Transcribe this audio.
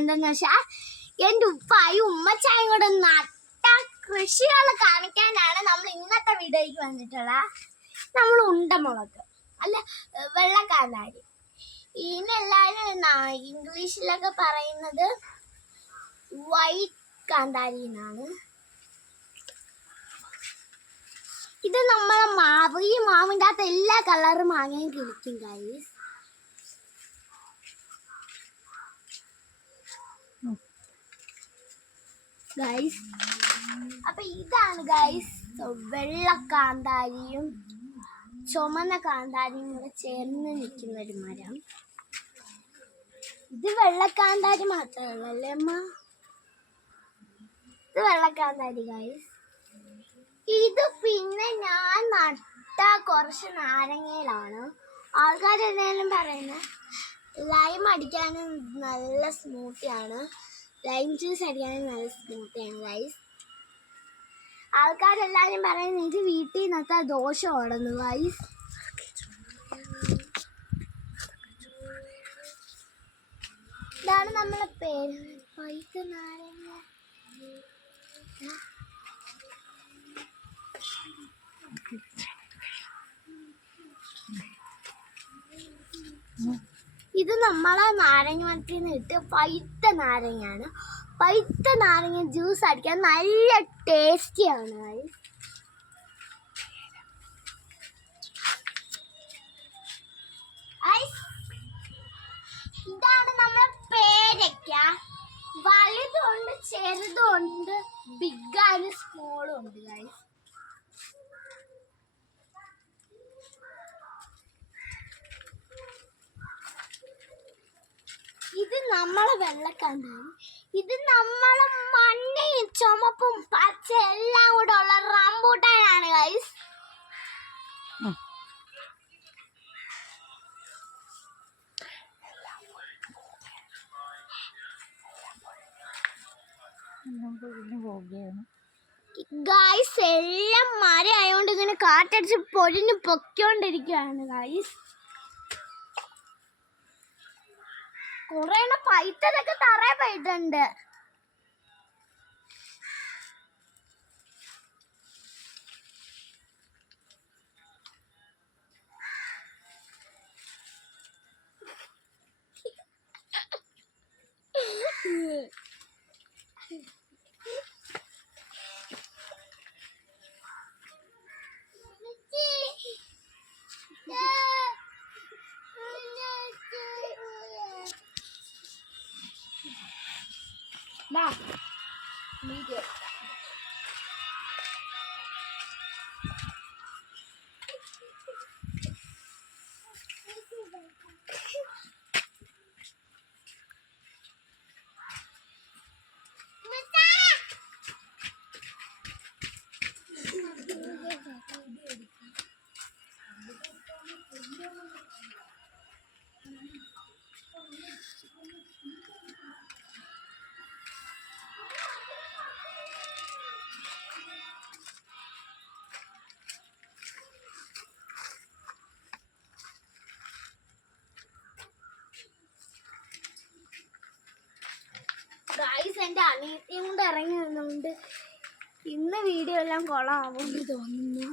എന്തെന്ന് വെച്ചാൽ എൻ്റെ ഉപ്പായും ഉമ്മച്ചായും കൂടെ നട്ട കൃഷികൾ കാണിക്കാനാണ് നമ്മൾ ഇന്നത്തെ വീഡിയോയ്ക്ക് വന്നിട്ടുള്ളത്. നമ്മൾ ഉണ്ടമുളക് അല്ല വെള്ളക്കാന്താരി, ഇതിനെല്ലാവരും ഇംഗ്ലീഷിലൊക്കെ പറയുന്നത് വൈറ്റ് കാന്താരി എന്നാണ്. ഇത് നമ്മളെ മാവ്, ഈ മാവിൻ്റെ അകത്ത് എല്ലാ കളറും മാങ്ങയും കിളിക്കും ഗൈസ്. ഗൈസ് അപ്പൊ ഇതാണ് ഗൈസ് വെള്ള കാന്താരിയും ചുമന്ന കാന്താരിയും കൂടെ ചേർന്ന് നിൽക്കുന്ന ഒരു മരം. ഇത് വെള്ളക്കാന്താരി മാത്രമേ ഉള്ളൂ അല്ലേ അമ്മ? ഇത് വെള്ളക്കാന്താരി ഗൈസ്. ഇത് പിന്നെ ഞാൻ നട്ട കുറച്ച് നാരങ്ങയിലാണ്. ആൾക്കാരെന്തായാലും പറയുന്നത് ലൈം അടിക്കാനും നല്ല സ്മൂത്തിയാണ്, ലൈം ജ്യൂസ് അടിക്കാനും നല്ല സ്മൂത്തിയാണ് ഗൈസ്. ആൾക്കാരെല്ലാവരും പറയുന്നത് ഇത് വീട്ടിൽ നിന്നത്തെ ദോഷമാണെന്ന് ഗൈസ്. ഇതാണ് നമ്മളെ പേര് പൈത്ത നാരങ്ങ. ഇത് നമ്മളെ നാരങ്ങ മരത്തിൽ നിന്ന് ഇട്ട് പൈത്ത നാരങ്ങയാണ്. പൈത്ത നാരങ്ങ ജ്യൂസ് അടിക്കാൻ നല്ല ടേസ്റ്റിയാണ്. ഇതാണ് നമ്മളെ പേരയ്ക്ക. വലുതുണ്ട്, ചെറുതുണ്ട്, ബിഗ് ആൻഡ് സ്മോളും ഉണ്ട് ഗൈസ്. ഇത് നമ്മളെ വെള്ളക്കാന്താരി. ഇത് നമ്മളെ മഞ്ഞയും ചുമപ്പും പച്ച എല്ലാം കൂടെ ഉള്ള റംബൂട്ടാനാണ് ഗൈസ്. ഗൈസ് എല്ലാം മരം ആയതുകൊണ്ട് ഇങ്ങനെ കാറ്റടിച്ച് പൊരിഞ്ഞ് പൊക്കോണ്ടിരിക്കുകയാണ് ഗൈസ്. കുറെ പൈത്തലൊക്കെ തറയെ പോയിട്ടുണ്ട്. ഗൈസ് എൻ്റെ അനിയത്തിയും കൊണ്ട് ഇറങ്ങി നിന്നുകൊണ്ട് ഇന്ന് വീഡിയോ എല്ലാം കൊള്ളാമെന്ന് തോന്നുന്നു.